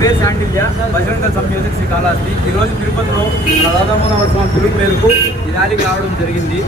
పేరు Sandilya Bajaranga sub music Srikalahasti. ఈరోజు తిరుపతిలో రాధామోహన్ స్వామి పిలుపు మేరకు ఈ ర్యాలీకి రావడం జరిగింది.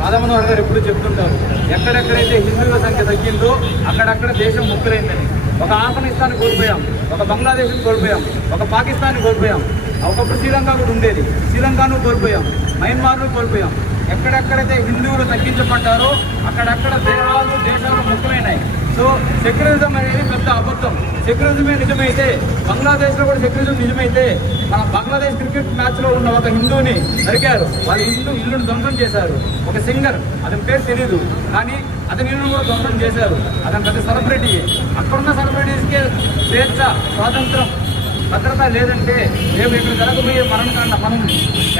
రాధామోహన్ గారు ఎప్పుడు చెప్తుంటారు ఎక్కడెక్కడైతే హిందువుల సంఖ్య తగ్గిందో అక్కడక్కడ దేశం ముక్కలైందని. ఒక ఆఫ్ఘనిస్తాన్ కోల్పోయాం ఒక బంగ్లాదేశ్ని కోల్పోయాం ఒక పాకిస్తాన్ కోల్పోయాం ఒకప్పుడు శ్రీలంక కూడా ఉండేది. శ్రీలంకను కోల్పోయాం మయన్మార్ను కోల్పోయాం. ఎక్కడెక్కడైతే హిందువులు తగ్గించబడ్డారో అక్కడక్కడ దేవాలు దేశాలు ముఖ్యమైనాయి సో సెక్యులరిజం అనేది పెద్ద అబద్ధం. సెక్యులరిజమే నిజమైతే బంగ్లాదేశ్లో కూడా సెక్యులరిజం నిజమైతే మన బంగ్లాదేశ్ క్రికెట్ మ్యాచ్లో ఉన్న ఒక హిందూని నరికారు వాళ్ళ ఇల్లు ఇల్లును ధ్వంసం చేశారు. ఒక సింగర్ అతని పేరు తెలియదు కానీ అతని ఇల్లును కూడా ధ్వంసం చేశారు. అతని పెద్ద సెలబ్రిటీ అక్కడున్న సెలబ్రిటీస్కే స్వేచ్ఛ స్వాతంత్రం భద్రత లేదంటే రేపు ఇక్కడ జరగబోయే మరణకాండ మనం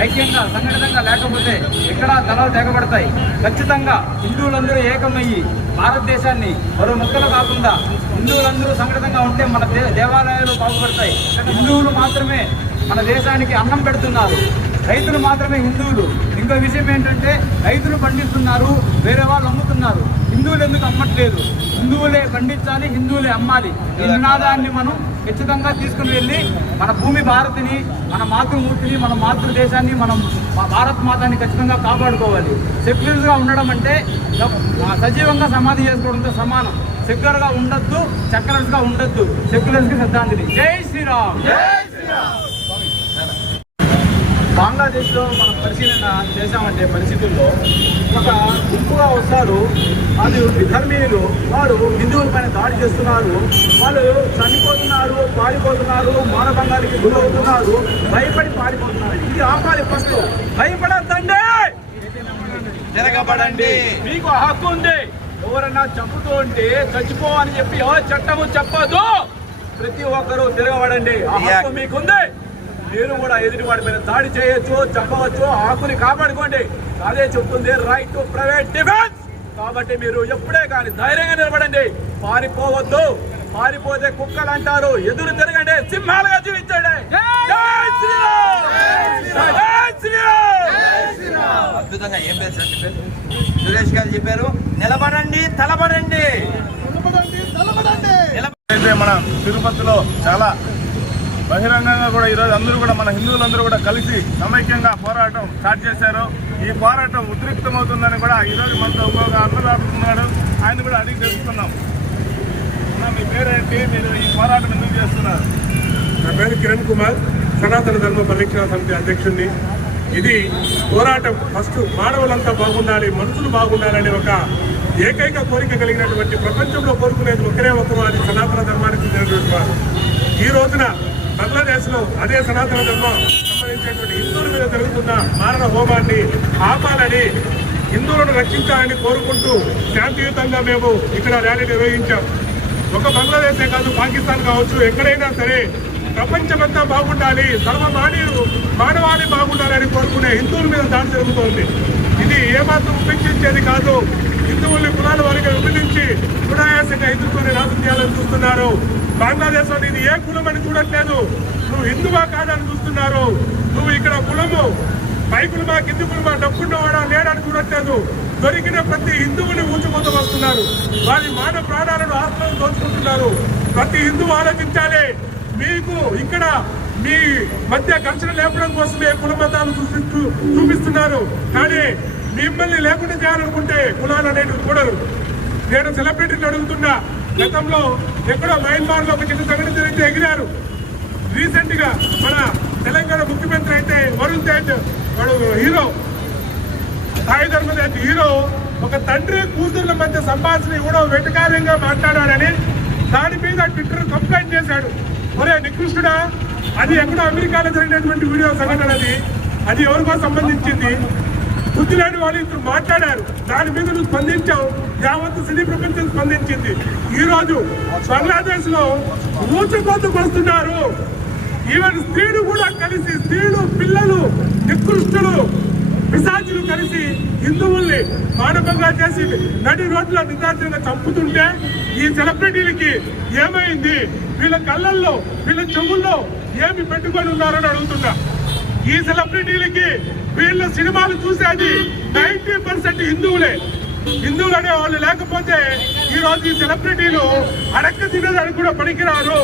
ఐక్యంగా సంఘటితంగా లేకపోతే ఇక్కడ తలలు తెగబడతాయి. ఖచ్చితంగా హిందువులందరూ ఏకమయ్యి భారతదేశాన్ని మరో ముక్కలు కాకుండా హిందువులందరూ సంఘటితంగా ఉంటే మన దే దేవాలయాలు బాగుపడతాయి. హిందువులు మాత్రమే మన దేశానికి అన్నం పెడుతున్నారు. రైతులు మాత్రమే హిందువులు. ఇంకో విషయం ఏంటంటే రైతులు పండిస్తున్నారు వేరే వాళ్ళు అమ్ముతున్నారు. హిందువులు ఎందుకు అమ్మట్లేదు? హిందువులే పండించాలి హిందువులే అమ్మాలి. ఈ నినాదాన్ని మనం ఖచ్చితంగా తీసుకుని వెళ్ళి మన భూమి భారతిని మన మాతృమూర్తిని మన మాతృదేశాన్ని మనం భారత్ మాతాన్ని ఖచ్చితంగా కాపాడుకోవాలి. సెక్యులర్గా ఉండడం అంటే సజీవంగా సమాధి చేసుకోవడంతో సమానం. సెక్యులర్గా ఉండొద్దు చక్రస్గా ఉండొద్దు. సెక్యులర్స్కి శ్రద్ధాంజలి. జై శ్రీరామ్. బంగ్లాదేశ్లో మనం పరిశీలన చేశామంటే పరిస్థితుల్లో ఒక గుంపుగా వస్తారు. అది విధర్మీయులు వారు హిందువుల పైన దాడి చేస్తున్నారు. వాళ్ళు చనిపోతున్నారు పారిపోతున్నారు మానభంగానికి గురవుతున్నారు భయపడి పారిపోతున్నారు. ఇది ఆపాలి ఫస్ట్ భయపడద్దండి! తిరగబడండి. మీకు హక్కు ఉంది. ఎవరన్నా చంపుతూ ఉంటే చచ్చిపో అని చెప్పి ఎవరు చట్టము చెప్పదు. ప్రతి ఒక్కరూ తిరగబడండి. ఆ హక్కు మీకుంది. మీరు కూడా ఎదుటి వాడి మీద దాడి చేయొచ్చు చంపవచ్చు ఆ హక్కుని కాపాడుకోండి. అదే చెప్తుంది రైట్ టు ప్రైవేట్ డిఫెన్స్ కాబట్టి మీరు ఎప్పుడే కానీ ధైర్యంగా నిలబడండి. పారిపోవద్దు. పారిపోతే కుక్కలు అంటారు. ఎదురు తిరగండి. సింహాలుగా జీవించండి. జై శ్రీరామ్! జై శ్రీరామ్! అద్భుతంగా ఏం పేరు? సురేష్ గారు చెప్పారు. నిలబడండి తలబడండి అయితే మన తిరుపతిలో చాలా బహిరంగంగా కూడా ఈరోజు అందరూ కూడా మన హిందువులందరూ కూడా కలిసి సమైక్యంగా పోరాటం స్టార్ట్ చేశారు. ఈ పోరాటం ఉద్రిక్తమవుతుందని కూడా ఈరోజు మనతో ఇంకొక అందరూ ఆయన కూడా అడిగి తెలుసుకున్నాం మీ పేరేంటి? మీరు ఈ పోరాటం ఎందుకు చేస్తున్నారు? నా పేరు కిరణ్ కుమార్. సనాతన ధర్మ పరిరక్షణ సమితి అధ్యక్షుడిని ఇది పోరాటం ఫస్ట్ మానవులంతా బాగుండాలి మనుషులు బాగుండాలనే ఒక ఏకైక కోరిక కలిగినటువంటి ప్రపంచంలో కోరుకునేది ఒకరే ఒకరు అది సనాతన ధర్మానికి చెందినటువంటి వారు. ఈ రోజున బంగ్లాదేశ్లో అదే సనాతన ధర్మం సంబంధించినటువంటి హిందువుల మీద జరుగుతున్న మారణ హోమాన్ని ఆపాలని హిందువులను రక్షించాలని కోరుకుంటూ శాంతియుతంగా మేము ఇక్కడ ర్యాలీ నిర్వహించాం. ఒక బంగ్లాదేశే కాదు పాకిస్తాన్ కావచ్చు ఎక్కడైనా సరే ప్రపంచమంతా బాగుండాలి సర్వ మానవులు మానవాళి బాగుండాలని కోరుకునే హిందువుల మీద దాడి జరుగుతోంది. ఇది ఏమాత్రం ఉపేక్షించేది కాదు హిందువుల్ని కులాల వారికి విభజించి కుడాయాసంగా హిందుత్వాన్ని చేయాలని చూస్తున్నారు. బంగ్లాదేశ్లో ఇది ఏ కులం అని చూడట్లేదు. నువ్వు హిందువా కాదని చూస్తున్నారు. నువ్వు ఇక్కడ కులము. పై కులమా కింది కులమా డబ్బున్నవాడా లేడని చూడట్లేదు. దొరికిన ప్రతి హిందువుని ఊచుకోత వస్తున్నారు వారి మాన ప్రాణాలను ఆత్మలను దోచుకుంటున్నారు. ప్రతి హిందువు ఆలోచించాలి. మీకు ఇక్కడ మీ మధ్య ఘర్షణ లేపడం కోసమే కుల మతాలు చూపిస్తున్నారు. కానీ మిమ్మల్ని లేకుండా చేయాలనుకుంటే కులాలు అనేవి కూడరు నేను సెలబ్రిటీని అడుగుతున్నా. గతంలో ఎక్కడో మయన్మార్లో ఒక చిన్న సంఘటన జరిగితే ఎగిరారు. రీసెంట్గా మన తెలంగాణ ముఖ్యమంత్రి అయితే వరుణ్ తేజ్ వాడు హీరో. సాయి ధర్మదేవ్ హీరో. ఒక తండ్రి కూతుర్ల మధ్య సంభాషణ ఇవ్వడం వెటకారంగా మాట్లాడాడని దాని మీద ట్విట్టర్ కంప్లైంట్ చేశాడు. ఒరే నికృష్ణుడా అది ఎక్కడో అమెరికాలో జరిగినటువంటి వీడియో సంఘటన అది. అది ఎవరికో సంబంధించింది. బుద్ధి లేని వాళ్ళు ఇద్దరు మాట్లాడారు. దాని మీద నువ్వు స్పందించావు. యావత్తు సినీ ప్రపంచం స్పందించింది. ఈ రోజు బంగ్లాదేశ్లో ఊచకోతకు వస్తున్నారు ఈవెన్ స్త్రీలు కూడా కలిసి స్త్రీలు పిల్లలు నికృష్టులు పిశాచులు కలిసి హిందువుల్ని మానవంగా చేసి నడి రోడ్ల నిదార్థంగా చంపుతుంటే ఈ సెలబ్రిటీలకి ఏమైంది? వీళ్ళ కళ్ళల్లో వీళ్ళ చెవుల్లో ఏమి పెట్టుకొని ఉన్నారని అడుగుతున్నా. ఈ సెలబ్రిటీలకి వీళ్ళ సినిమాలు చూసేది నైన్టీ పర్సెంట్ హిందువులే. హిందువులు అనే వాళ్ళు లేకపోతే ఈ రోజు ఈ సెలబ్రిటీలు అడక్క తినడానికి కూడా పనికిరారు.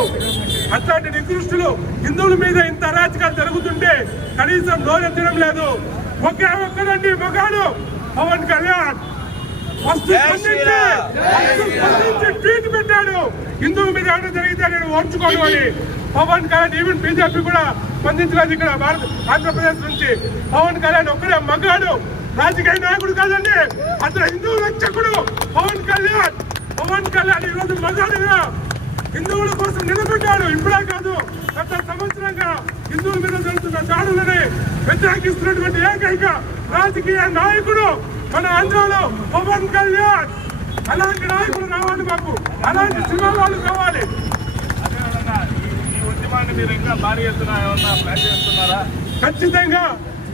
అట్లాంటి నికృష్టులు హిందువుల మీద ఇంత అరాచకాలు జరుగుతుంటే కనీసం నోరెత్తడం లేదు. ఒకే ఒక్కడండి మగాడు పవన్ కళ్యాణ్. ఫస్ట్ ట్వీట్ పెట్టాడు. హిందువుల మీద ఏమైనా జరిగితే నేను ఓర్చుకోను అని. పవన్ కళ్యాణ్ ఈవెన్ బీజేపీ కూడా స్పందించలేదు ఇక్కడ భారత ఆంధ్రప్రదేశ్ నుంచి. పవన్ కళ్యాణ్ ఒక్కడే మగాడు. రాజకీయ నాయకుడు కాదండి. అతను హిందూ రక్షకుడు పవన్ కళ్యాణ్. పవన్ కళ్యాణ్ ఈ రోజు మగాడుగా. హిందువుల కోసం నిలబడ్డాడు. ఇప్పుడే కాదు గత సంవత్సరంగా హిందువుల మీద జరుగుతున్న దాడులని వ్యతిరేకిస్తున్నటువంటి ఏకైక రాజకీయ నాయకుడు మన ఆంధ్రలో పవన్ కళ్యాణ్. అలాంటి నాయకుడు రావాలి మాకు. అలాంటి సినిమా వాళ్ళు కావాలి అదేవిధంగా ఈ- ఈ ఇంకా భారీ ఎత్తున ఏమన్నా ప్లాన్ చేస్తున్నారా? ఖచ్చితంగా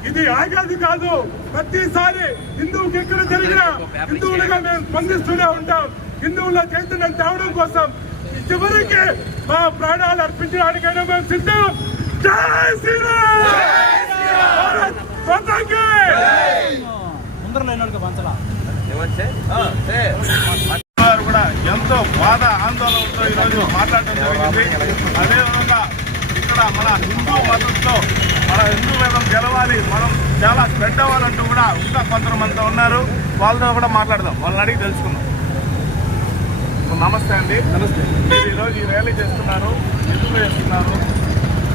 ఇది ఆగాది కాదు. ప్రతిసారి హిందువుకి ఎక్కడ జరిగినా హిందువులుగా మేము స్పందిస్తూనే ఉంటాం. హిందువుల చైతన్యం తేవడం కోసం చివరికి మా ప్రాణాలు అర్పించడానికైనా మేము సిద్ధం. జై శ్రీరామ్! కూడా ఎంతో బాధ ఆందోళనతో ఈరోజు మాట్లాడడం జరిగింది. అదేవిధంగా ఇక్కడ మన హిందూ మతంతో మన హిందూ మతం గెలవాలి మనం చాలా స్ప్రెడ్ అవ్వాలంటూ కూడా ఇంకా కొంతమంది ఉన్నారు. వాళ్ళతో కూడా మాట్లాడదాం. వాళ్ళని అడిగి తెలుసుకుందాం. నమస్తే అండి. నమస్తే. మీరు ఈరోజు ఈ ర్యాలీ చేస్తున్నారు ఎందుకు చేస్తున్నారు.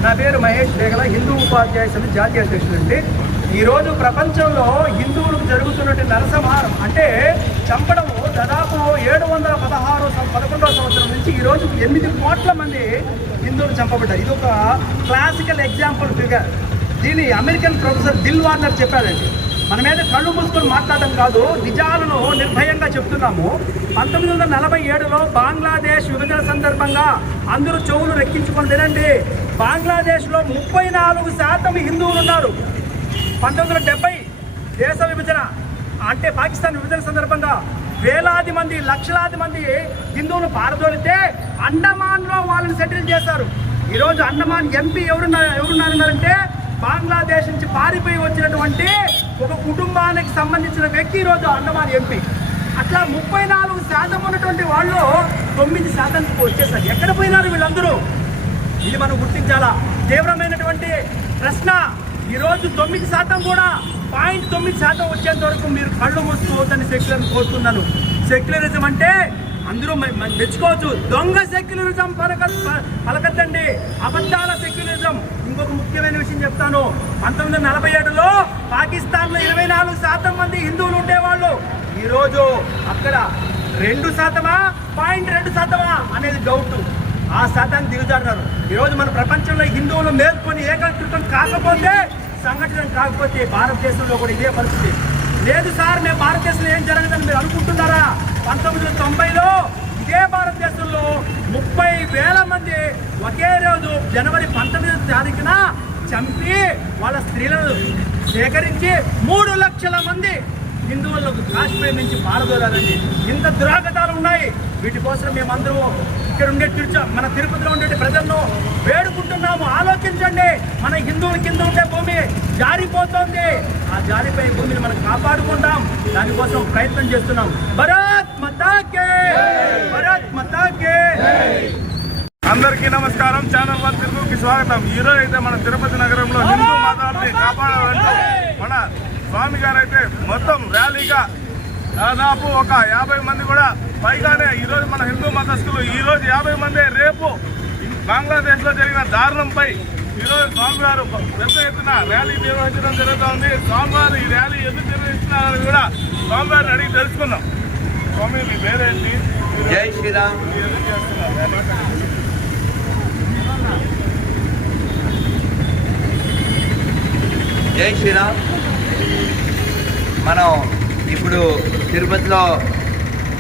నా పేరు మహేష్ బేగల హిందూ ఉపాధ్యాయ సమితి జాతీయ అధ్యక్షుడు అండి. ఈరోజు ప్రపంచంలో హిందువులకు జరుగుతున్నటువంటి నరసంహారం అంటే చంపడము దాదాపు ఏడు వందల పదహారు పదకొండవ సంవత్సరం నుంచి ఈరోజు ఎనిమిది కోట్ల మంది హిందువులు చంపబడ్డారు. ఇది ఒక క్లాసికల్ ఎగ్జాంపుల్ ఫిగర్ దీని అమెరికన్ ప్రొఫెసర్ దిల్ వార్నర్ చెప్పారండి మన మీద కళ్ళు మూసుకొని మాట్లాడడం కాదు నిజాలను నిర్భయంగా చెప్తున్నాము. పంతొమ్మిది వందల నలభై ఏడులో బంగ్లాదేశ్ విభజన సందర్భంగా అందరూ చెవులు రెక్కించుకొని తినండి. బంగ్లాదేశ్లో ముప్పై నాలుగు శాతం హిందువులు ఉన్నారు. పంతొమ్మిది వందల డెబ్బై దేశ విభజన అంటే పాకిస్తాన్ విభజన సందర్భంగా వేలాది మంది లక్షలాది మంది హిందువులు పారదోలితే అండమాన్లో వాళ్ళని సెటిల్ చేశారు. ఈరోజు అండమాన్ ఎంపీ ఎవరున్నారు ఎవరున్నారన్నారంటే బంగ్లాదేశ్ నుంచి పారిపోయి వచ్చినటువంటి ఒక కుటుంబానికి సంబంధించిన వ్యక్తి ఈరోజు అండమాన్ ఎంపీ. అట్లా ముప్పై నాలుగు శాతం ఉన్నటువంటి వాళ్ళు తొమ్మిది శాతానికి వచ్చేసారు. ఎక్కడ పోయినారు వీళ్ళందరూ? ఇది మనం గుర్తించాలా? తీవ్రమైనటువంటి ప్రశ్న. ఈరోజు తొమ్మిది శాతం కూడా పాయింట్ తొమ్మిది శాతం వచ్చేంత వరకు మీరు కళ్ళు మూసుకోవద్దని శక్తులను కోరుతున్నాను. సెక్యులరిజం అంటే అందరూ మెచ్చుకోవచ్చు. దొంగ సెక్యులరిజం పలక పలకద్దండి. అబద్ధాల సెక్యులరిజం. ఇంకొక ముఖ్యమైన విషయం చెప్తాను. పంతొమ్మిది వందల నలభై ఏడులో పాకిస్తాన్లో ఇరవై నాలుగు శాతం మంది హిందువులు ఉండేవాళ్ళు. ఈరోజు అక్కడ రెండు శాతమా? పాయింట్ రెండు శాతమా? అనేది డౌట్ ఆ శాతాన్ని దిగుజారున్నారు ఈరోజు మన ప్రపంచంలో హిందువులు మేల్కొని ఏకీకృతం కాకపోతే సంఘటన కాకపోతే భారతదేశంలో కూడా ఇదే పరిస్థితి. లేదు సార్ మేము భారతదేశంలో ఏం జరగదని మీరు అనుకుంటున్నారా? పంతొమ్మిది వందల తొంభైలో ఇదే భారతదేశంలో ముప్పై వేల మంది ఒకే రోజు జనవరి పంతొమ్మిదవ తారీఖున చంపి వాళ్ళ స్త్రీలను సేకరించి మూడు లక్షల మంది హిందువులకు కాశ్మీర్ నుంచి పారదోలారండి ఇంత దురాగతాలు ఉన్నాయి. వీటి కోసం మేమందరూ ఇక్కడ ఉండే తిరుచు మన తిరుపతిలో ఉండే ప్రజలను వేడుకుంటున్నాము. ఆలోచించండి. మన హిందువుల కింద ఉండే భూమి జారిపోతోంది. ఆ జారిపోయే భూమిని మనం కాపాడుకుంటాం దానికోసం ప్రయత్నం చేస్తున్నాం. భరత్ మతాకే! భరత్ మతాకే! అందరికీ నమస్కారం. ఛానల్ వన్ తెలుగుకి స్వాగతం. ఈ రోజు అయితే మన తిరుపతి నగరంలో హిందూ మతాన్ని కాపాడాలంటూ మన స్వామి గారు అయితే మొత్తం ర్యాలీగా దాదాపు ఒక యాభై మంది కూడా పైగానే ఈ రోజు మన హిందూ మతస్థులు ఈ రోజు యాభై మంది రేపు బంగ్లాదేశ్లో జరిగిన దారుణంపై ఈరోజు స్వామివారు పెద్ద ఎత్తున ర్యాలీ నిర్వహించడం జరుగుతోంది. స్వామివారు ఈ ర్యాలీ ఎందుకు నిర్వహిస్తున్నారని కూడా స్వామివారిని అడిగి తెలుసుకుందాం. స్వామి మీ పేరేంటి? జై శ్రీరామ్. ఎందుకు చేస్తున్నారు? ర్యాలీ? జై శ్రీరామ్. మనం ఇప్పుడు తిరుపతిలో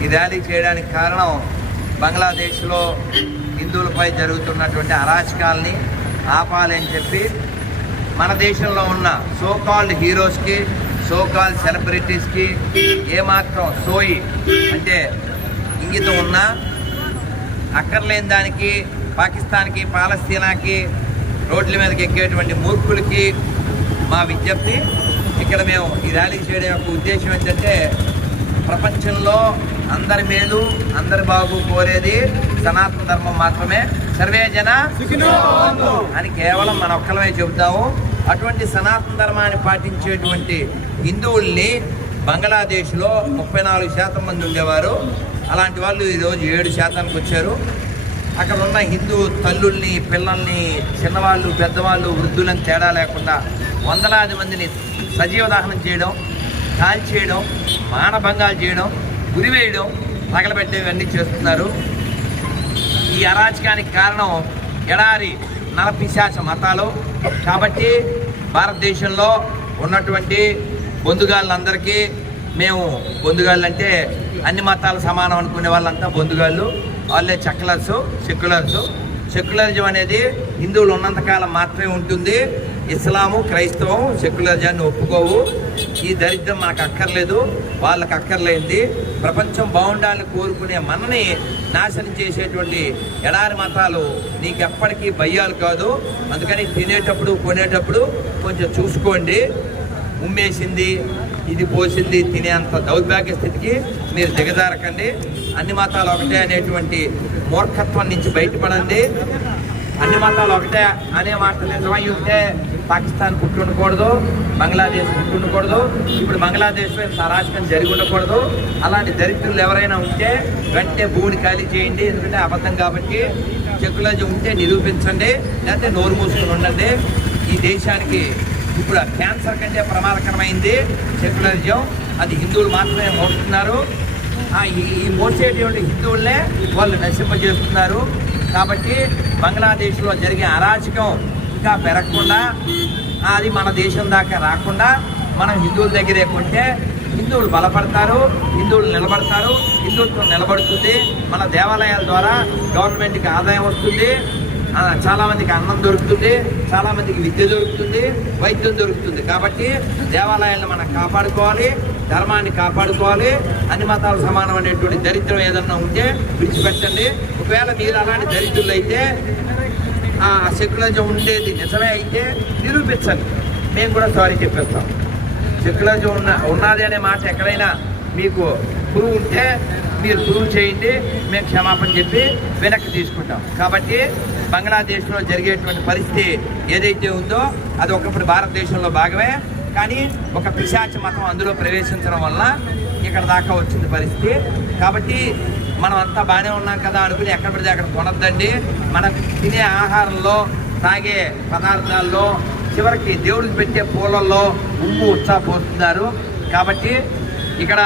ఈ ర్యాలీ చేయడానికి కారణం బంగ్లాదేశ్లో హిందువులపై జరుగుతున్నటువంటి అరాచకాల్ని ఆపాలని చెప్పి మన దేశంలో ఉన్న సో కాల్డ్ హీరోస్కి సో కాల్డ్ సెలబ్రిటీస్కి ఏమాత్రం సోయి అంటే ఇంగితం ఉన్నా అక్కర్లేని దానికి పాకిస్తాన్కి పాలస్తీనాకి రోడ్ల మీదకి ఎక్కేటువంటి మూర్ఖులకి మా విజ్ఞప్తి. ఇక్కడ మేము ఈ ర్యాలీ చేయడం యొక్క ఉద్దేశం ఏంటంటే ప్రపంచంలో అందరి మేలు అందరి బాగు కోరేది సనాతన ధర్మం మాత్రమే. సర్వే జన అని కేవలం మన ఒక్కలమే చెబుతాము. అటువంటి సనాతన ధర్మాన్ని పాటించేటువంటి హిందువుల్ని బంగ్లాదేశ్లో ముప్పై నాలుగు శాతం మంది ఉండేవారు. అలాంటి వాళ్ళు ఈరోజు ఏడు శాతానికి వచ్చారు. అక్కడ ఉన్న హిందూ తల్లుల్ని పిల్లల్ని చిన్నవాళ్ళు పెద్దవాళ్ళు వృద్ధులను తేడా లేకుండా వందలాది మందిని సజీవ దహనం చేయడం కాల్చేయడం మానభంగాలు చేయడం గురివేయడం తగలబెట్టేవన్నీ చేస్తున్నారు. ఈ అరాచకానికి కారణం ఎడారి నరపిశాచ మతాలు. కాబట్టి భారతదేశంలో ఉన్నటువంటి బొందుగాళ్ళందరికీ మేము బొందుగాళ్ళు అంటే అన్ని మతాలు సమానం అనుకునే వాళ్ళంతా బొందుగాళ్ళు. వాళ్ళే చక్లర్స్ సెక్యులర్స్. సెక్యులరిజం అనేది హిందువులు ఉన్నంతకాలం మాత్రమే ఉంటుంది. ఇస్లాము క్రైస్తవం సెక్యులరిజాన్ని ఒప్పుకోవు. ఈ దరిద్రం మనకు అక్కర్లేదు. వాళ్ళకి అక్కర్లేంది. ప్రపంచం బాగుండాలని కోరుకునే మనని నాశనం చేసేటువంటి ఎడారి మతాలు నీకు ఎప్పటికీ భయ్యాలు కాదు. అందుకని తినేటప్పుడు కొనేటప్పుడు కొంచెం చూసుకోండి. ఉమ్మేసింది ఇది పోసింది తినేంత దౌర్భాగ్య స్థితికి మీరు దిగజారకండి. అన్ని మతాలు ఒకటే అనేటువంటి మూర్ఖత్వం నుంచి బయటపడండి. అన్ని మతాలు ఒకటే అనే మాట నిజమై ఉంటే పాకిస్తాన్ పుట్టి ఉండకూడదు బంగ్లాదేశ్ పుట్టి ఉండకూడదు. ఇప్పుడు బంగ్లాదేశ్లో ఇంత అరాచకం జరిగి ఉండకూడదు. అలాంటి దరిద్రులు ఎవరైనా ఉంటే వెంటనే భూమిని ఖాళీ చేయండి. ఎందుకంటే అబద్ధం కాబట్టి సెక్యులరిజం ఉంటే నిరూపించండి లేకపోతే నోరు మూసుకుని ఉండండి. ఈ దేశానికి ఇప్పుడు క్యాన్సర్ కంటే ప్రమాదకరమైంది సెక్యులరిజం అది హిందువులు మాత్రమే మోస్తున్నారు. ఈ ఈ మోసేటువంటి హిందువులనే వాళ్ళు నశింపజేస్తున్నారు. కాబట్టి బంగ్లాదేశ్లో జరిగే అరాచకం ఇంకా పెరగకుండా అది మన దేశం దాకా రాకుండా మనం హిందువుల దగ్గరే కొంటే హిందువులు బలపడతారు హిందువులు నిలబడతారు హిందుత్వం నిలబడుతుంది మన దేవాలయాల ద్వారా గవర్నమెంట్కి ఆదాయం వస్తుంది చాలామందికి అన్నం దొరుకుతుంది చాలామందికి విద్య దొరుకుతుంది వైద్యం దొరుకుతుంది. కాబట్టి దేవాలయాలను మనం కాపాడుకోవాలి ధర్మాన్ని కాపాడుకోవాలి అన్ని మతాలు సమానం అనేటువంటి దరిద్రం ఏదన్నా ఉంటే విడిచిపెట్టండి. ఒకవేళ మీరు అలాంటి దరిద్రులు అయితే ఆ సెక్యులరిజం ఉండేది నిజమే అయితే నిరూపించండి. మేము కూడా సారీ చెప్పేస్తాం. సెక్యులరిజం ఉన్న ఉన్నది అనే మాట ఎక్కడైనా మీకు ప్రూవ్ ఉంటే మీరు ప్రూవ్ చేయండి. మేము క్షమాపణ చెప్పి వెనక్కి తీసుకుంటాం. కాబట్టి బంగ్లాదేశ్లో జరిగేటువంటి పరిస్థితి ఏదైతే ఉందో అది ఒకప్పుడు భారతదేశంలో భాగమే. కానీ ఒక పిశాచ మతం అందులో ప్రవేశించడం వల్ల ఇక్కడ దాకా వచ్చింది పరిస్థితి. కాబట్టి మనం అంతా బాగానే ఉన్నాం కదా అనుకుని ఎక్కడ పడితే అక్కడ కొనద్దండి. మనం తినే ఆహారంలో తాగే పదార్థాల్లో చివరికి దేవుడికి పెట్టే పూలల్లో ఉమ్ము ఉత్సాహ పోస్తున్నారు. కాబట్టి ఇక్కడ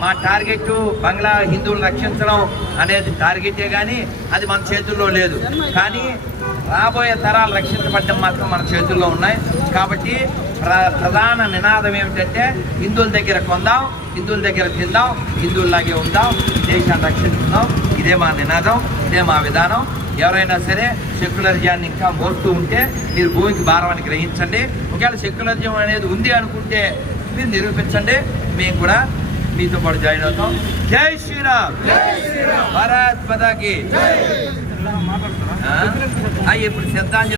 మా టార్గెట్ బంగ్లా హిందువులు రక్షించడం అనేది టార్గెటే కానీ అది మన చేతుల్లో లేదు. కానీ రాబోయే తరాలు రక్షించబడ్డం మాత్రం మన చేతుల్లో ఉన్నాయి. కాబట్టి ప్రధాన నినాదం ఏమిటంటే హిందువుల దగ్గర కొందాం హిందువుల దగ్గర తిందాం హిందువుల్లాగే ఉందాం దేశాన్ని రక్షించుకుందాం ఇదే మా నినాదం ఇదే మా విధానం. ఎవరైనా సరే సెక్యులరిజాన్ని ఇంకా మోస్తూ ఉంటే మీరు భూమికి భారం అని గ్రహించండి. ఒకవేళ సెక్యులరిజం అనేది ఉంది అనుకుంటే మీరు నిరూపించండి. మేము కూడా మీతో పాటు జాయిన్ అవుతాం. జై శ్రీరామ్! భారత్ పదాకి ఇప్పుడు శ్రద్ధాంజలి